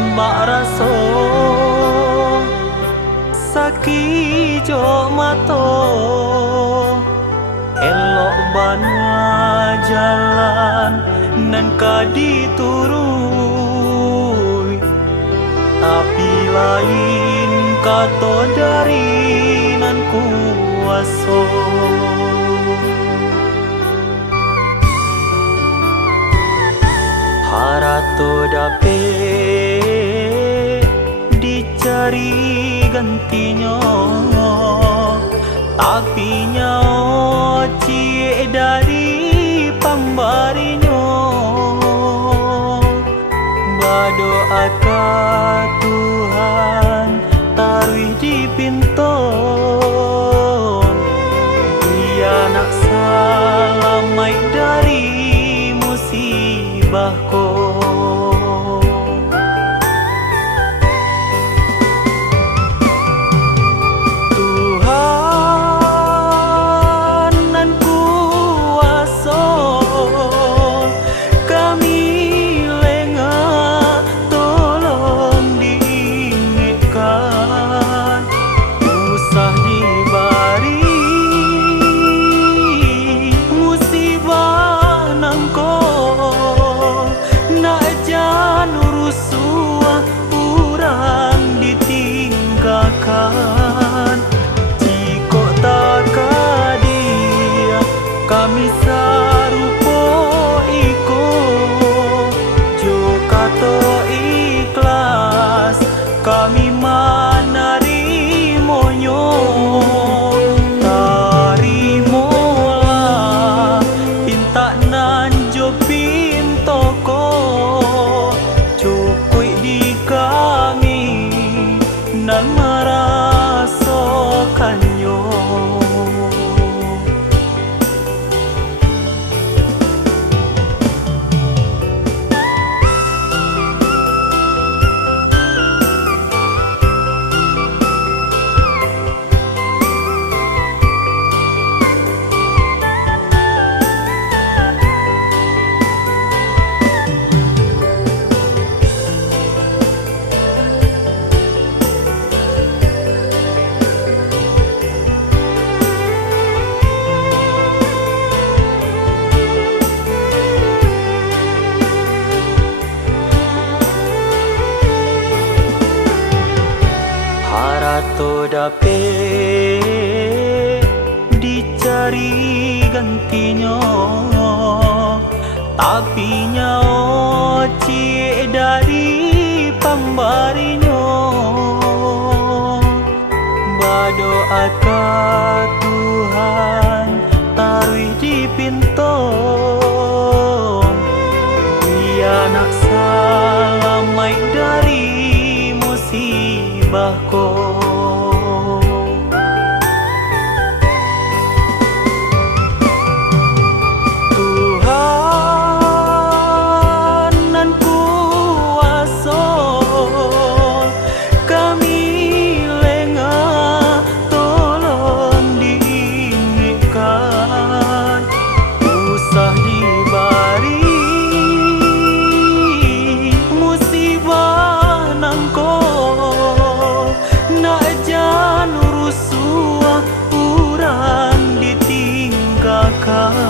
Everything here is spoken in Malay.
nan bak raso saki jo mato elok bana jalan nan kadi turui tapi lain kato dari nan kuaso harato dape dicari gantinya tapi nyawa cie dari pambarinyo berdoa ke Tuhan taruh di pintu dia nak salamai dari musibahku. Jika tak kadia kami sarupo iko joka to ikhlas kami manarimonyo tarimolah pinta nanjo pintoko cukui di kami nan merasakannya. Harato dape dicari gantinya tapi nyawa cie dari pambarinyo berdoa ke Tuhan taruh di pintu dia nak salamai dari musibahku. Tuhan nan kuaso kami lengah tolong diingatkan usah dibari musibah nangko nak janur suah urang ditinggalkan.